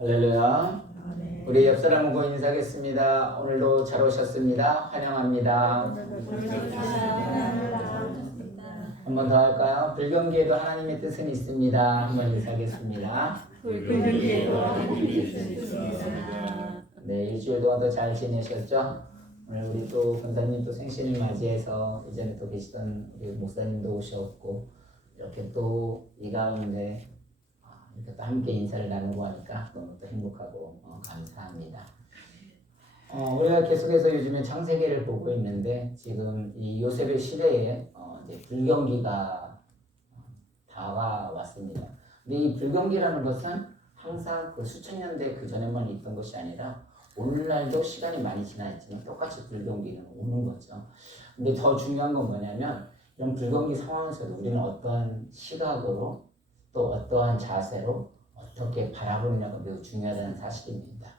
할렐루야. 우리 옆 사람하고 인사하겠습니다. 오늘도 잘 오셨습니다. 환영합니다. 한 번 더 할까요? 불경기에도 하나님의 뜻은 있습니다. 한 번 인사하겠습니다. 불경기에도 하나님의 뜻은 있습니다. 네, 일주일 동안도 잘 지내셨죠? 오늘 우리 또 권사님 또 생신을 맞이해서 이전에 또 계시던 우리 목사님도 오셨고 이렇게 또 이 가운데 이렇게 또 함께 인사를 나누고 하니까 너무 또 행복하고 감사합니다. 우리가 계속해서 요즘에 창세기를 보고 있는데 지금 이 요셉의 시대에 이제 불경기가 다가왔습니다. 근데 이 불경기라는 것은 항상 그 수천 년대 그 전에만 있던 것이 아니라 오늘날도 시간이 많이 지나있지만 똑같이 불경기는 오는 거죠. 근데 더 중요한 건 뭐냐면 이런 불경기 상황에서도 우리는 어떠한 시각으로 또 어떠한 자세로 어떻게 바라보느냐가 매우 중요하다는 사실입니다.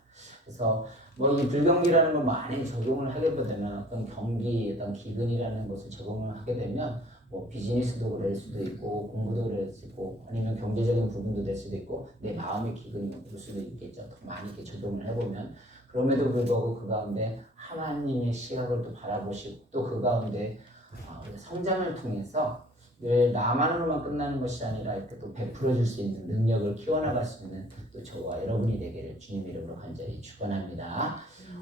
그래서 뭐 이 불경기라는 걸 많이 적용을 하게 되면 어떤 경기, 어떤 기근이라는 것을 적용을 하게 되면 뭐 비즈니스도 그럴 수도 있고 공부도 그럴 수 있고 아니면 경제적인 부분도 될 수도 있고 내 마음의 기근이 올 수도 있겠죠. 더 많이 이렇게 적용을 해보면 그럼에도 불구하고 그 가운데 하나님의 시각을 또 바라보시고 또 그 가운데 성장을 통해서 늘 나만으로만 끝나는 것이 아니라 이렇게 또 베풀어 줄 수 있는 능력을 키워나갈 수 있는 또 저와 여러분이 되기를 주님 이름으로 간절히 축원합니다.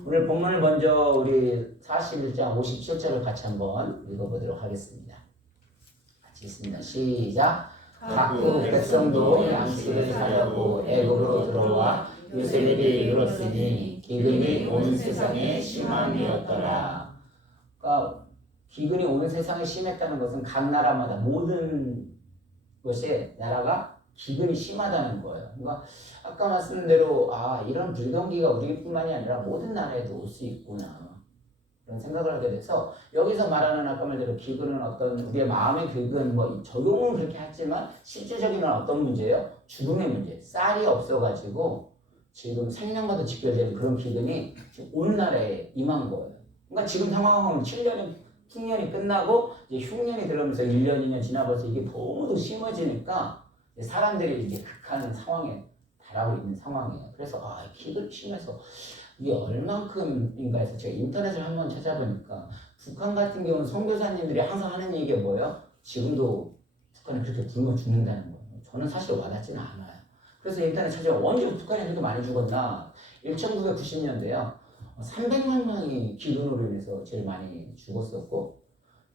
오늘 본문을 먼저 우리 41장 57절을 같이 한번 읽어보도록 하겠습니다. 같이 읽습니다. 시작. 각국 백성도 양식을 사려고 애굽으로 들어와 요셉에게 이르렀으니 기근이 온 세상에 심함이었더라. 그러니까 기근이 온 세상에 심했다는 것은 각 나라마다 모든 것이 나라가 기근이 심하다는 거예요. 그러니까 아까 말씀드린 대로 이런 불경기가 우리뿐만이 아니라 모든 나라에도 올 수 있구나 그런 생각을 하게 돼서 여기서 말하는 아까 말대로 기근은 어떤 우리의 마음의 기근 뭐 적용은 그렇게 하지만 실제적인 어떤 문제예요? 죽음의 문제. 쌀이 없어가지고 지금 생명과도 직결되는 그런 기근이 지금 온 나라에 임한 거예요. 그러니까 지금 상황은 7년이 풍년이 끝나고 이제 흉년이 들어오면서 1년, 2년 지나면서 이게 너무도 심해지니까 사람들이 이제 극한 상황에 달하고 있는 상황이에요. 그래서 기근이 심해서 이게 얼만큼인가 해서 제가 인터넷을 한번 찾아보니까 북한 같은 경우는 선교사님들이 항상 하는 얘기가 뭐예요? 지금도 북한이 그렇게 굶어 죽는다는 거예요. 저는 사실 와닿지는 않아요. 그래서 인터넷 찾아보면 언제 북한이 그렇게 많이 죽었나? 1990년대요. 300만 명이 기근으로 인해서 제일 많이 죽었었고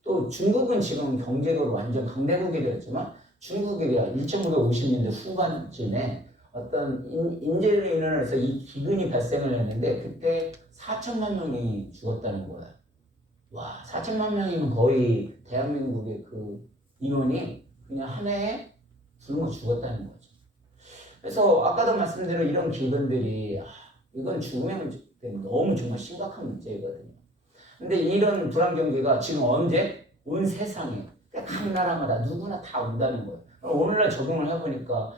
또 중국은 지금 경제적으로 완전 강대국이 되었지만 중국이 1950년대 후반쯤에 어떤 인재로 인해서 이 기근이 발생을 했는데 그때 4천만 명이 죽었다는 거예요. 와, 4천만 명이면 거의 대한민국의 그 인원이 그냥 한 해에 굶어 죽었다는 거죠. 그래서 아까도 말씀드린 이런 기근들이 이건 죽음의 문제 때문에 너무 정말 심각한 문제거든요. 근데 이런 불안 경기가 지금 언제? 온 세상에 각 나라마다 누구나 다 온다는 거예요. 오늘날 적용을 해보니까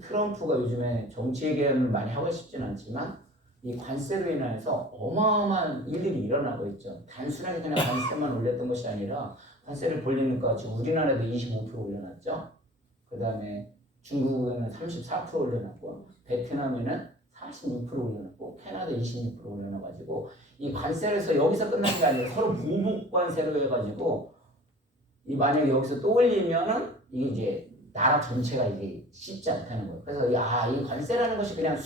트럼프가 요즘에 정치 얘기는 많이 하고 싶지는 않지만 이 관세로 인해서 어마어마한 일들이 일어나고 있죠. 단순하게 그냥 관세만 올렸던 것이 아니라 관세를 벌리니까 지금 우리나라도 25% 올려놨죠. 그 다음에 중국에는 34% 올려놨고 베트남에는 46% 올려놨고 캐나다 26% 올려놔가지고 이 관세를 해서 여기서 끝나는 게 아니라 서로 보복 관세로 해가지고 이 만약에 여기서 또 올리면은 이게 이제 나라 전체가 이게 쉽지 않다는 거예요. 그래서 이 관세라는 것이 그냥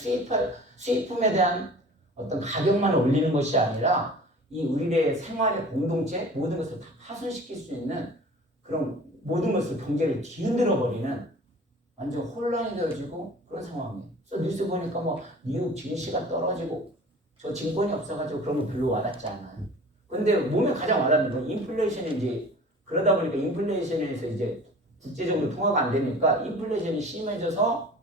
수입품에 대한 어떤 가격만 올리는 것이 아니라 이 우리의 생활의 공동체 모든 것을 다 파손시킬 수 있는 그런 모든 것을 경제를 뒤흔들어 버리는 완전 혼란이 되어지고 그런 상황이에요. 그래서 뉴스 보니까 뭐 미국 증시가 떨어지고 저 증권이 없어가지고 그런 거 별로 와닿지 않아요. 근데 몸에 가장 와닿는 건 인플레이션이 이제 그러다 보니까 인플레이션에서 이제 국제적으로 통화가 안 되니까 인플레이션이 심해져서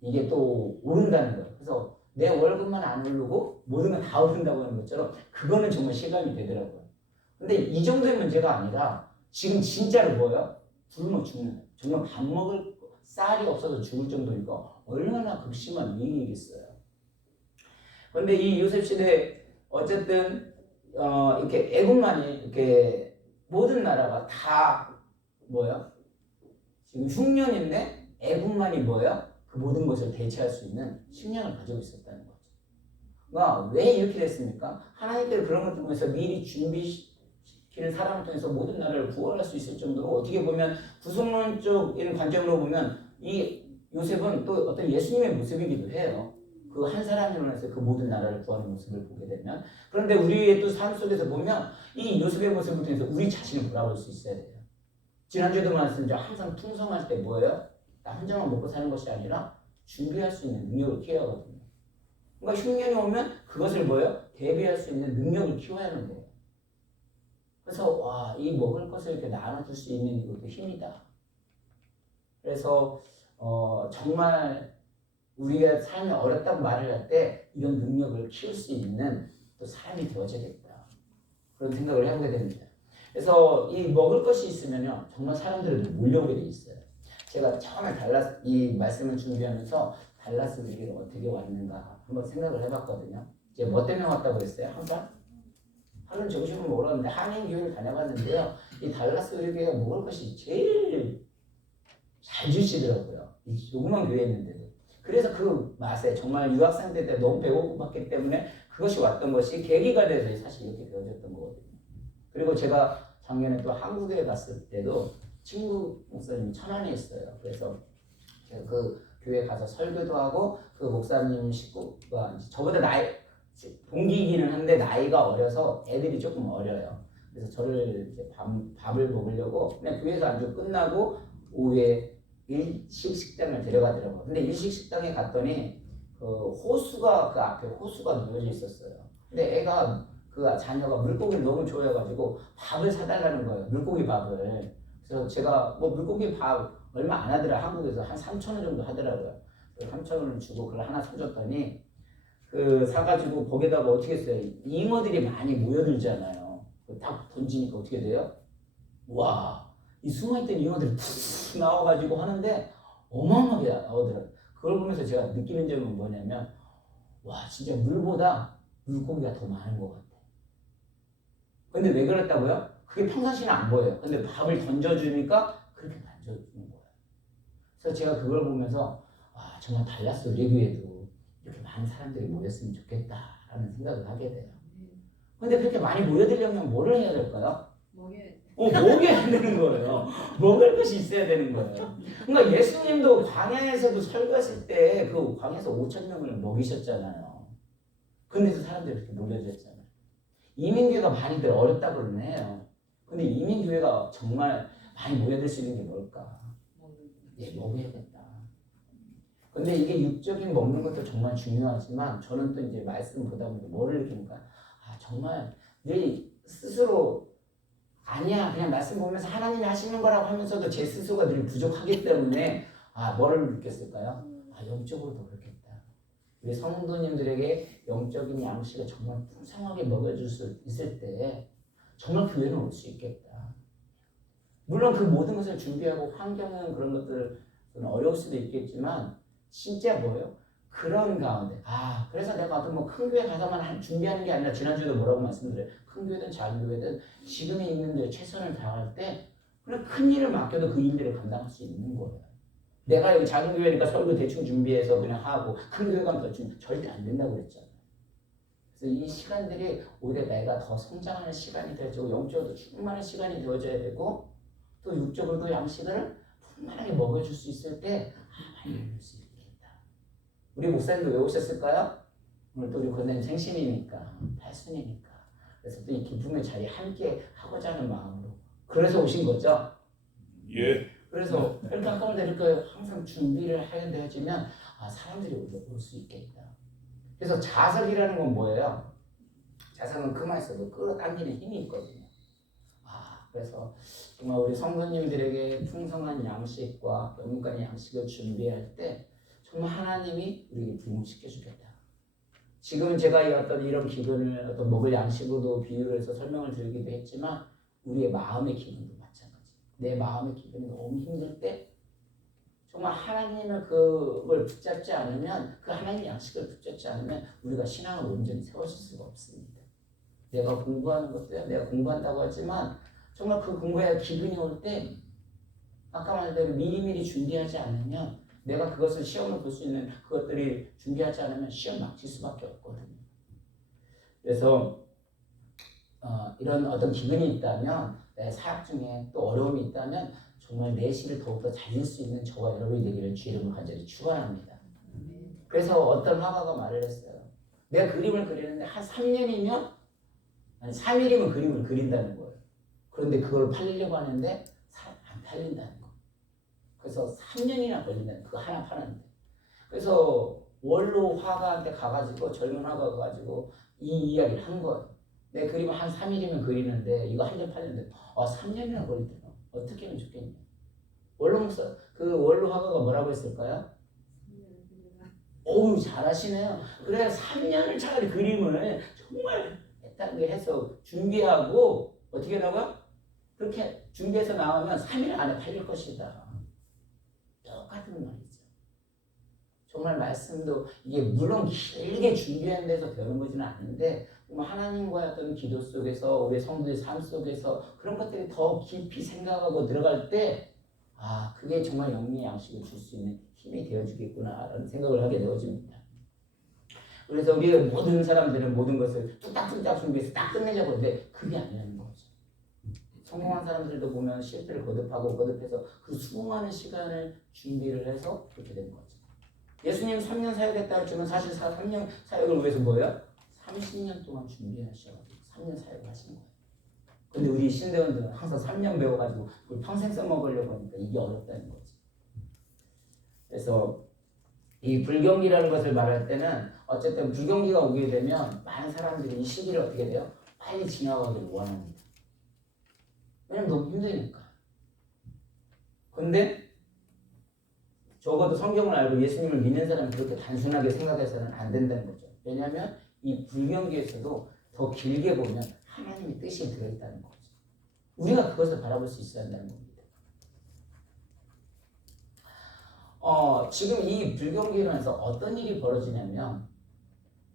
이게 또 오른다는 거예요. 그래서 내 월급만 안 오르고 모든 건 다 오른다고 하는 것처럼 그거는 정말 실감이 되더라고요. 근데 이 정도의 문제가 아니라 지금 진짜로 뭐예요? 굶어 죽는 거예요. 정말 밥 먹을 쌀이 없어서 죽을 정도니까 얼마나 극심한 위기겠어요. 그런데 이 요셉 시대 어쨌든 이렇게 애국만이 이렇게 모든 나라가 다 뭐야? 지금 흉년인데 애국만이 뭐야? 그 그 모든 것을 대체할 수 있는 식량을 가지고 있었다는 거죠. 그러니까 왜 이렇게 됐습니까? 하나님께서 그런 걸 통해서 미리 준비시키는 사람을 통해서 모든 나라를 구원할 수 있을 정도로 어떻게 보면 구속론적인 관점으로 보면 이 요셉은 또 어떤 예수님의 모습이기도 해요. 그 한 사람으로 인해서 그 모든 나라를 구하는 모습을 보게 되면 그런데 우리의 또 삶 속에서 보면 이 요셉의 모습을 통해서 우리 자신을 돌아볼 수 있어야 돼요. 지난주에도 말씀드렸죠. 항상 풍성할 때 뭐예요? 나 혼자만 먹고 사는 것이 아니라 준비할 수 있는 능력을 키워야 하거든요. 그러니까 흉년이 오면 그것을 뭐예요? 대비할 수 있는 능력을 키워야 하는 거예요. 그래서 와, 이 먹을 것을 이렇게 나눠줄 수 있는 이것도 힘이다. 그래서 정말 우리가 삶이 어렵다고 말을 할 때 이런 능력을 키울 수 있는 또 사람이 되어야겠다. 그런 생각을 해보게 됩니다. 그래서 이 먹을 것이 있으면요 정말 사람들이 몰려오게 돼 있어요. 제가 처음에 달라스 이 말씀을 준비하면서 달라스 위기가 어떻게 왔는가 한번 생각을 해봤거든요. 이제 뭐 때문에 왔다고 했어요? 항상 하는 점심을 먹으러 왔는데 한인교회를 다녀봤는데요. 이 달라스 위기가 먹을 것이 제일 잘 주시더라고요. 이 조그만 교회였는데도. 그래서 그 맛에 정말 유학생 때 너무 배고팠기 때문에 그것이 왔던 것이 계기가 돼서 사실 이렇게 되어졌던 거거든요. 그리고 제가 작년에 또 한국에 갔을 때도 친구 목사님이 천안에 있어요. 그래서 제가 그 교회 가서 설교도 하고 그 목사님 식구가 저보다 동기이기는 한데 나이가 어려서 애들이 조금 어려요. 그래서 저를 이제 밥을 먹으려고 그냥 교회에서 안주 끝나고 오후에 일식 식당을 데려가더라고요. 근데 일식 식당에 갔더니 그 호수가 그 앞에 호수가 놓여져 있었어요. 근데 애가 그 자녀가 물고기를 너무 좋아해가지고 밥을 사달라는 거예요. 물고기 밥을. 그래서 제가 뭐 물고기 밥 얼마 안 하더라. 한국에서 한 3,000원 정도 하더라고요. 3,000원을 주고 그걸 하나 사줬더니 그 사가지고 거기다가 어떻게 했어요? 잉어들이 많이 모여들잖아요. 딱 던지니까 어떻게 돼요? 와, 이 숨어있던 잉어들이 툭 나와가지고 하는데 어마어마하게 나오더라고요. 그걸 보면서 제가 느끼는 점은 뭐냐면 와, 진짜 물보다 물고기가 더 많은 것 같아. 근데 왜 그랬다고요? 그게 평상시는 안 보여요. 근데 밥을 던져주니까 그렇게 던져주는 거예요. 그래서 제가 그걸 보면서 와, 정말 달라스 우리교회도 이렇게 많은 사람들이 모였으면 좋겠다라는 생각을 하게 돼요. 근데 그렇게 많이 모여들려면 뭐를 해야 될까요? 먹여야 되는 거예요. 먹을 것이 있어야 되는 거예요. 그러니까 예수님도 광야에서도 설교했을 때 그 광야에서 5,000명을 먹이셨잖아요. 근데도 사람들이 이렇게 몰려들었잖아요. 이민교회가 많이들 어렵다고는 해요. 근데 이민교회가 정말 많이 모여들 수 있는 게 뭘까? 예, 먹여야겠다. 근데 이게 육적인 먹는 것도 정말 중요하지만 저는 또 이제 말씀 보다 보니 뭐를 느끼니까 정말 내 스스로 아니야 그냥 말씀 보면서 하나님이 하시는 거라고 하면서도 제 스스로가 늘 부족하기 때문에 뭐를 느꼈을까요? 영적으로도 그렇겠다. 우리 성도님들에게 영적인 양식을 정말 풍성하게 먹여줄 수 있을 때 정말 교회는 올 수 있겠다. 물론 그 모든 것을 준비하고 환경은 그런 것들은 어려울 수도 있겠지만 진짜 뭐예요? 그런 가운데 그래서 내가 어떤 뭐 큰 교회 가서만 준비하는 게 아니라 지난주에도 뭐라고 말씀드려요. 큰 교회든 작은 교회든 지금에 있는 데 최선을 다할 때 그냥 큰 일을 맡겨도 그 일들을 감당할 수 있는 거예요. 내가 여기 작은 교회니까 설교 대충 준비해서 그냥 하고 큰 교회 가면 더 절대 안 된다고 그랬잖아요. 그래서 이 시간들이 오히려 내가 더 성장하는 시간이 되어지고 영적으로도 충만한 시간이 되어져야 되고 또 육적으로도 양식을 풍만하게 먹여줄 수 있을 때 많이 먹을 수 있겠다. 우리 목사님도 왜 오셨을까요? 오늘 또 우리 권사님 생신이니까 8순이니까 그래서 또 이 기쁨의 자리 함께 하고자 하는 마음으로 그래서 오신 거죠? 예. 그래서 이렇게 아까부터 이렇게 항상 준비를 하게 되어지면 사람들이 올 수 있겠다. 그래서 자석이라는 건 뭐예요? 자석은 그만 있어도 끌어당기는 힘이 있거든요. 그래서 정말 우리 성도님들에게 풍성한 양식과 영육간의 양식을 준비할 때 정말 하나님이 우리에게 부흥시켜 주겠다. 지금 제가 어떤 이런 기분을 어떤 먹을 양식으로도 비유를 해서 설명을 드리기도 했지만 우리의 마음의 기분도 마찬가지. 내 마음의 기분이 너무 힘들 때 정말 하나님을 그걸 붙잡지 않으면 그 하나님의 양식을 붙잡지 않으면 우리가 신앙을 온전히 세워질 수가 없습니다. 내가 공부하는 것도요. 내가 공부한다고 하지만 정말 그 공부에 기분이 올 때 아까 말한 대로 미리미리 준비하지 않으면 내가 그것을 시험을 볼 수 있는 그것들이 준비하지 않으면 시험 망칠 수밖에 없거든요. 그래서 이런 어떤 기근이 있다면 내 사역 중에 또 어려움이 있다면 정말 내 시를 더욱더 살릴 수 있는 저와 여러분이 되기를 주 이름으로 간절히 축원합니다. 그래서 어떤 화가가 말을 했어요. 내가 그림을 그리는데 한 3년이면 아니 3일이면 그림을 그린다는 거예요. 그런데 그걸 팔리려고 하는데 안 팔린다는 거. 그래서 3년이나 걸린다는 그거 하나 파는데. 그래서 원로 화가한테 가가지고 젊은 화가가 가가지고 이 이야기를 한 거예요. 내 그림을 한 3일이면 그리는데 이거 한 점 팔렸는데 3년이나 걸리더라. 어떻게 하면 좋겠냐. 그 원로 화가가 뭐라고 했을까요? 어우 잘하시네요. 그래 3년을 차라리 그림을 정말 애타게 해서 준비하고 어떻게 하라고요? 그렇게 준비해서 나오면 3일 안에 팔릴 것이다. 똑같은 말이죠. 정말 말씀도 이게 물론 길게 준비한 데서 배우는 것은 아닌데 하나님과의 어떤 기도 속에서 우리 성도의 삶 속에서 그런 것들이 더 깊이 생각하고 들어갈 때 그게 정말 영리의 양식을 줄 수 있는 힘이 되어주겠구나라는 생각을 하게 되어집니다. 그래서 우리 모든 사람들은 모든 것을 뚝딱뚝딱 준비해서 딱 끝내려고 하는데 그게 아니라는 거죠. 성공한 사람들도 보면 실패를 거듭해서 그 수많은 시간을 준비를 해서 그렇게 된 거죠. 예수님 3년 사역했다 했지만 사실 3년 사역을 위해서 뭐예요? 30년 동안 준비하셔가지고 3년 사역을 하신 거예요. 근데 우리 신대원들은 항상 3년 배워가지고 그걸 평생 써먹으려고 하니까 이게 어렵다는 거지. 그래서 이 불경기라는 것을 말할 때는 어쨌든 불경기가 오게 되면 많은 사람들이 이 시기를 어떻게 돼요? 빨리 지나가기를 원합니다. 왜냐면 너무 힘드니까. 근데 적어도 성경을 알고 예수님을 믿는 사람은 그렇게 단순하게 생각해서는 안 된다는 거죠. 왜냐하면 이 불경기에서도 더 길게 보면 하나님의 뜻이 들어있다는 거죠. 우리가 그것을 바라볼 수 있어야 한다는 겁니다. 지금 이 불경기에서 어떤 일이 벌어지냐면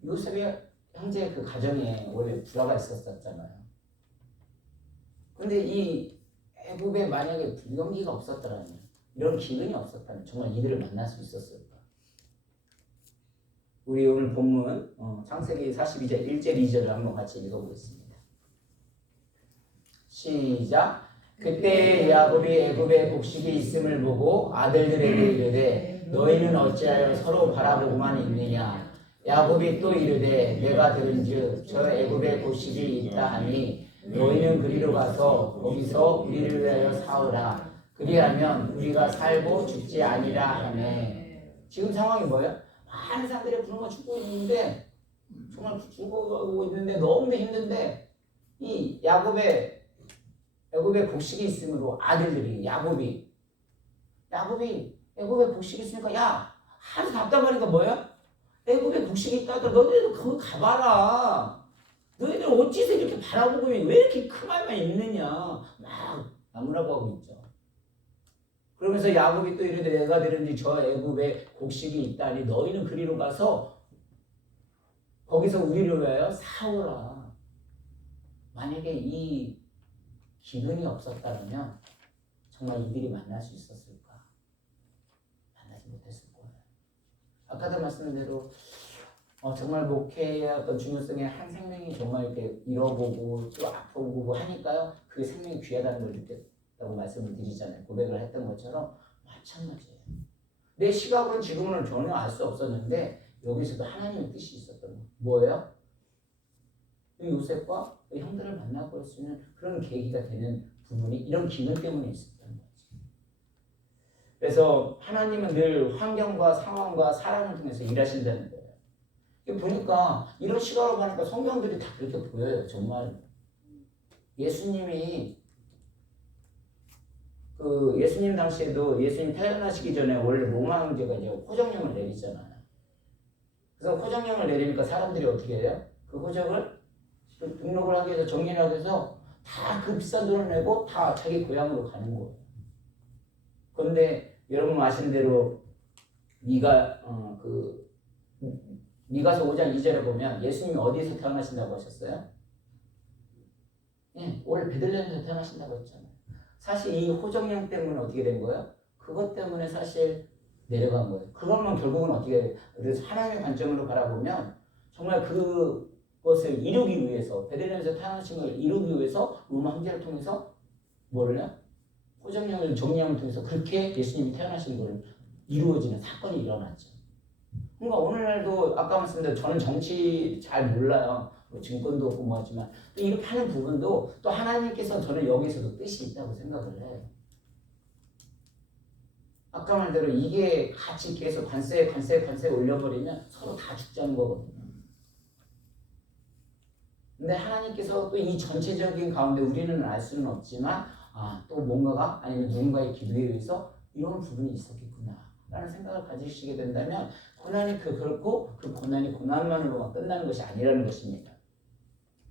요셉의 형제 그 가정에 원래 불화가 있었잖아요. 근데 이 애굽에 만약에 불경기가 없었더라면 이런 기근이 없었다면 정말 이들을 만날 수 있었을까? 우리 오늘 본문 창세기 42장 1절 2절을 한번 같이 읽어보겠습니다. 시작. 그때 야곱이 애굽에 곡식이 있음을 보고 아들들에게 이르되 너희는 어찌하여 서로 바라보고만 있느냐. 야곱이 또 이르되 내가 들은즉 저 애굽에 곡식이 있다 하니 너희는 그리로 가서 거기서 우리를 위하여 사오라. 그리하면 우리가 살고 죽지 아니라 하네. 지금 상황이 뭐예요? 많은 사람들이 굶어 죽고 있는데 정말 죽어가고 있는데 너무 힘든데 이 애굽에 곡식이 있으므로 아들들이 야곱이 애굽에 곡식이 있으니까 하도 답답하니까 뭐야? 애굽에 곡식이 있다 하더라. 너희들 거기 가봐라. 너희들 어찌서 이렇게 바라보고 왜 이렇게 큰 말만 있느냐 막 나무라고 하고 있죠. 그러면서 야곱이 또 이르되 내가 들은지 저 애굽에 곡식이 있다니 너희는 그리로 가서 거기서 우리를 위하여 사오라. 만약에 이 기근이 없었다면 정말 이들이 만날 수 있었을까? 만나지 못했을 거예요. 아까도 말씀드린 대로 정말 목회의 어떤 중요성에 한 생명이 정말 이렇게 잃어보고 또 아프고 하니까요. 그게 생명이 귀하다는 걸 느꼈다고 말씀을 드리잖아요. 고백을 했던 것처럼 마찬가지예요. 내 시각은 지금은 전혀 알 수 없었는데 여기서도 하나님의 뜻이 있었던 거예요. 뭐예요? 요셉과 형들을 만나고 할 수 있는 그런 계기가 되는 부분이 이런 기능 때문에 있었던 거지. 그래서 하나님은 늘 환경과 상황과 사람을 통해서 일하신다는 거예요. 보니까 이런 시각으로 보니까 성경들이 다 그렇게 보여요. 정말 예수님이 예수님 당시에도 예수님 태어나시기 전에 원래 로마 황제가 이제 호정령을 내리잖아요. 그래서 호정령을 내리니까 사람들이 어떻게 해요? 그 호정을 등록을 하기 위해서 정리를 하기 위해서 다 그 비싼 돈을 내고 다 자기 고향으로 가는 거예요. 그런데 여러분 아시는 대로 미가서 5장 2절에 보면 예수님이 어디에서 태어나신다고 하셨어요? 원래 베들레헴에서 태어나신다고 했잖아요. 사실 이 호정령 때문에 어떻게 된 거예요? 그것 때문에 사실 내려간 거예요. 그러면 결국은 어떻게 해요? 그래서 하나님의 관점으로 바라보면 정말 그것을 이루기 위해서 베들레헴에서 태어나신 걸 이루기 위해서 로마 황제를 통해서 뭐를요? 호정령을 정령을 통해서 그렇게 예수님이 태어나신 걸 이루어지는 사건이 일어났죠. 그러니까 오늘날도 아까 말씀드린 저는 정치 잘 몰라요. 뭐 증권도 없고 뭐 하지만 또 이렇게 하는 부분도 또 하나님께서 저는 여기서도 뜻이 있다고 생각을 해요. 아까 말대로 이게 같이 계속 관세 올려버리면 서로 다 죽자는 거거든요. 근데 하나님께서 또 이 전체적인 가운데 우리는 알 수는 없지만 또 뭔가가 아니면 누군가의 기도에 의해서 이런 부분이 있었겠구나 라는 생각을 가지시게 된다면 고난이 결코 그 고난이 고난만으로만 끝나는 것이 아니라는 것입니다.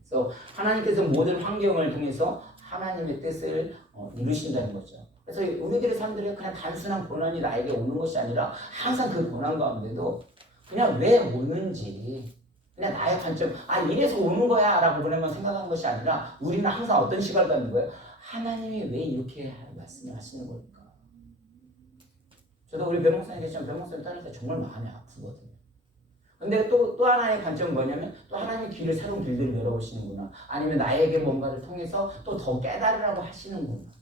그래서 하나님께서 모든 환경을 통해서 하나님의 뜻을 이루신다는 거죠. 그래서 우리들의 삶들이 그냥 단순한 고난이 나에게 오는 것이 아니라 항상 그 고난 가운데도 그냥 왜 오는지 그냥 나의 관점 이래서 오는 거야 라고 그냥 생각하는 것이 아니라 우리는 항상 어떤 시각을 갖는 거예요? 하나님이 왜 이렇게 말씀을 하시는 걸까? 저도 우리 변호사님 계시면 변호사님 따를 때 정말 마음이 아프거든요. 근데 또 하나의 관점은 뭐냐면 또 하나님의 길을 새로운 길들을 열어오시는구나. 아니면 나에게 뭔가를 통해서 또 더 깨달으라고 하시는구나.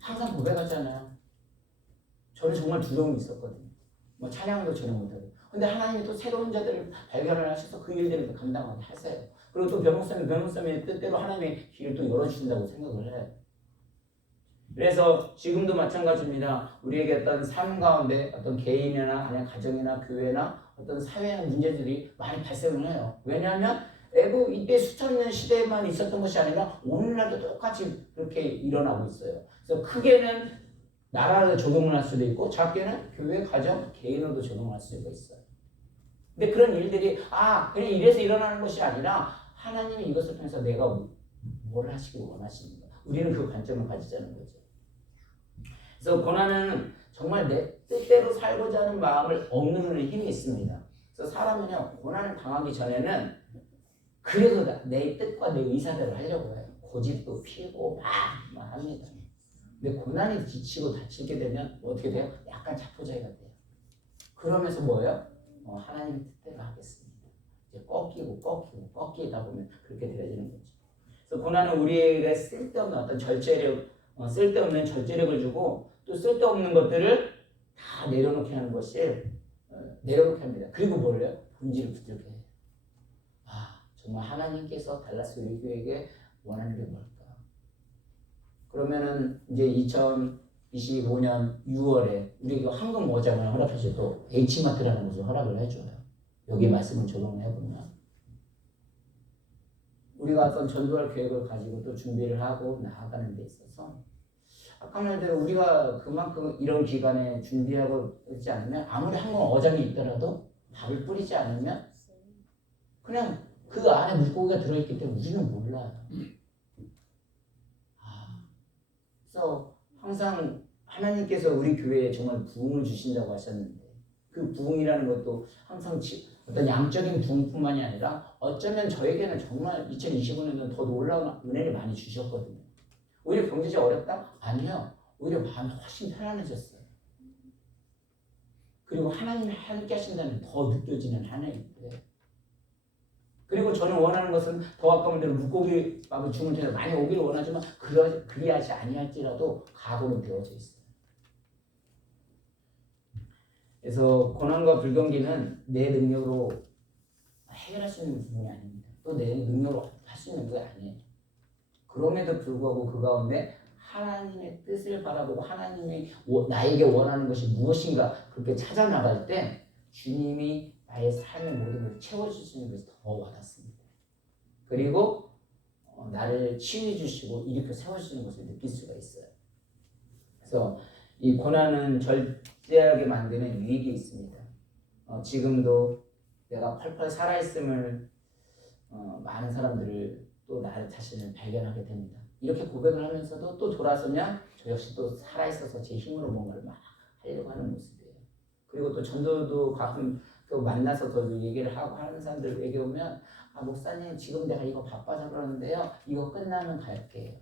항상 고백하잖아요. 저는 정말 두려움이 있었거든요. 뭐 찬양도 전혀 못하고. 근데 하나님이 또 새로운 자들을 발견을 하셔서 그 일들을 감당하게 하세요. 그리고 또 변호사님의 뜻대로 하나님의 길을 또 열어주신다고 생각을 해요. 그래서 지금도 마찬가지입니다. 우리에게 어떤 삶 가운데 어떤 개인이나 아니면 가정이나 교회나 어떤 사회의 문제들이 많이 발생을 해요. 왜냐하면 이때 수천 년 시대에만 있었던 것이 아니라 오늘날도 똑같이 그렇게 일어나고 있어요. 그래서 크게는 나라로 적용을 할 수도 있고 작게는 교회, 가정, 개인으로도 적용을 할 수가 있어요. 근데 그런 일들이 그냥 이래서 일어나는 것이 아니라 하나님이 이것을 통해서 내가 뭘 하시기 원하십니까? 우리는 그 관점을 가지자는 거죠. 그래서 고난은 정말 내 뜻대로 살고자 하는 마음을 억누르는 힘이 있습니다. 그래서 사람은요 고난을 당하기 전에는 그래도 내 뜻과 내 의사대로 하려고 해요. 고집도 피우고 막 합니다. 근데 고난이 지치고 다치게 되면 어떻게 돼요? 약간 자포자기가 돼요. 그러면서 뭐예요? 하나님의 뜻대로 하겠습니다. 이제 꺾이다 보면 그렇게 되어지는 거죠. 그래서 고난은 우리에게 쓸데없는 어떤 쓸데없는 절제력을 주고 또 쓸데없는 것들을 다 내려놓게 하는 것이 내려놓게 합니다. 그리고 뭘요? 본질을 붙들게 해요. 정말 하나님께서 달라스 우리교회에게 원하는 게 뭘까? 그러면은 이제 2025년 6월에 우리가 황금 어장을 허락해서 또 H마트라는 곳을 허락을 해줘요. 여기 말씀을 적용을 해보면 우리가 어떤 전도할 계획을 가지고 또 준비를 하고 나아가는 데 있어서 아까 말대로 우리가 그만큼 이런 기간에 준비하고 있지 않으면 아무리 황금 어장이 있더라도 밥을 뿌리지 않으면 그냥 그 안에 물고기가 들어있기 때문에 우리는 몰라요. 그래서 항상 하나님께서 우리 교회에 정말 부흥을 주신다고 하셨는데 그 부흥이라는 것도 항상 어떤 양적인 부흥뿐만이 아니라 어쩌면 저에게는 정말 2025년은 더 놀라운 은혜를 많이 주셨거든요. 오히려 경제적으로 어렵다? 아니요. 오히려 마음이 훨씬 편안해졌어요. 그리고 하나님이 함께 하신다는 더 느껴지는 하나님인데 그리고 저는 원하는 것은 더 아까 말대로 물고기 밥을 주문해서 많이 오기를 원하지만 그리하지 아니할지라도 각오는 되어져 있어요. 그래서 고난과 불경기는 내 능력으로 해결할 수 있는 부분이 아닙니다. 또 내 능력으로 할 수 있는 게 아니에요. 그럼에도 불구하고 그 가운데 하나님의 뜻을 바라보고 하나님이 나에게 원하는 것이 무엇인가 그렇게 찾아나갈 때 주님이 나의 삶의 모든 것을 채워줄 수 있는 것이 더 와닿습니다. 그리고 나를 치유해 주시고 일으켜 세워주시는 것을 느낄 수가 있어요. 그래서 이 고난은 절제하게 만드는 유익이 있습니다. 지금도 내가 펄펄 살아있음을 많은 사람들을 또 나를 자신을 발견하게 됩니다. 이렇게 고백을 하면서도 또 돌아서면 저 역시 또 살아있어서 제 힘으로 뭔가를 막 하려고 하는 모습이에요. 그리고 또 전도도 가끔 또 만나서 더 얘기를 하고 하는 사람들에게 오면 목사님 지금 내가 이거 바빠서 그러는데요. 이거 끝나면 갈게요.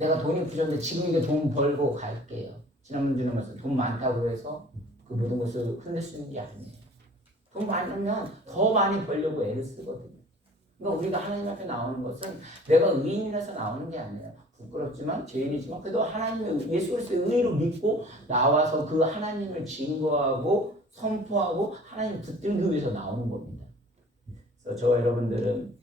내가 돈이 부족한데 지금 이게 돈 벌고 갈게요. 지난번 주는 말씀 돈 많다고 해서 그 모든 것을 흔들 수 있는 게 아니에요. 돈 많으면 더 많이 벌려고 애를 쓰거든요. 그러니까 우리가 하나님 앞에 나오는 것은 내가 의인이라서 나오는 게 아니에요. 부끄럽지만 죄인이지만 그래도 하나님의 예수 그리스도의 의로 믿고 나와서 그 하나님을 증거하고 선포하고 하나님 붙들기 위해서 나오는 겁니다. 그래서 저와 여러분들은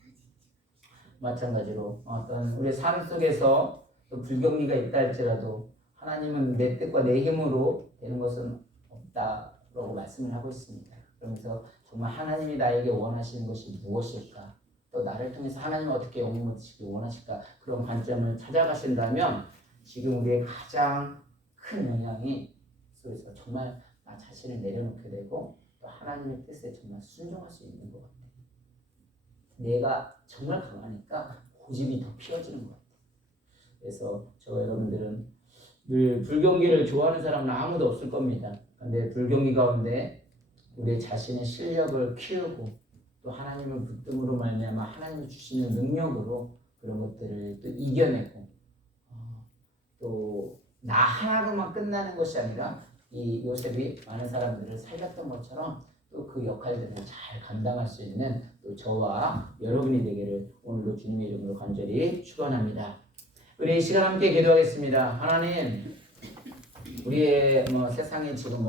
마찬가지로 어떤 우리의 삶 속에서 또 불경기가 있다 할지라도 하나님은 내 뜻과 내 힘으로 되는 것은 없다라고 말씀을 하고 있습니다. 그러면서 정말 하나님이 나에게 원하시는 것이 무엇일까? 또 나를 통해서 하나님은 어떻게 영웅을 지기 원하실까? 그런 관점을 찾아가신다면 지금 우리의 가장 큰 영향이 속에서 정말 나 자신을 내려놓게 되고 또 하나님의 뜻에 정말 순종할 수 있는 것 같아요. 내가 정말 강하니까 고집이 더 피어지는 것 같아요. 그래서 저와 여러분들은 늘 불경기를 좋아하는 사람은 아무도 없을 겁니다. 근데 불경기 가운데 우리 자신의 실력을 키우고 또 하나님을 붙듦으로 말미암아 하나님이 주시는 능력으로 그런 것들을 또 이겨내고 또 나 하나로만 끝나는 것이 아니라 이 요셉이 많은 사람들을 살렸던 것처럼 또 그 역할들을 잘 감당할 수 있는 또 저와 여러분이 되기를 오늘도 주님의 이름으로 간절히 축원합니다. 우리 이 시간 함께 기도하겠습니다. 하나님, 우리의 세상에 지금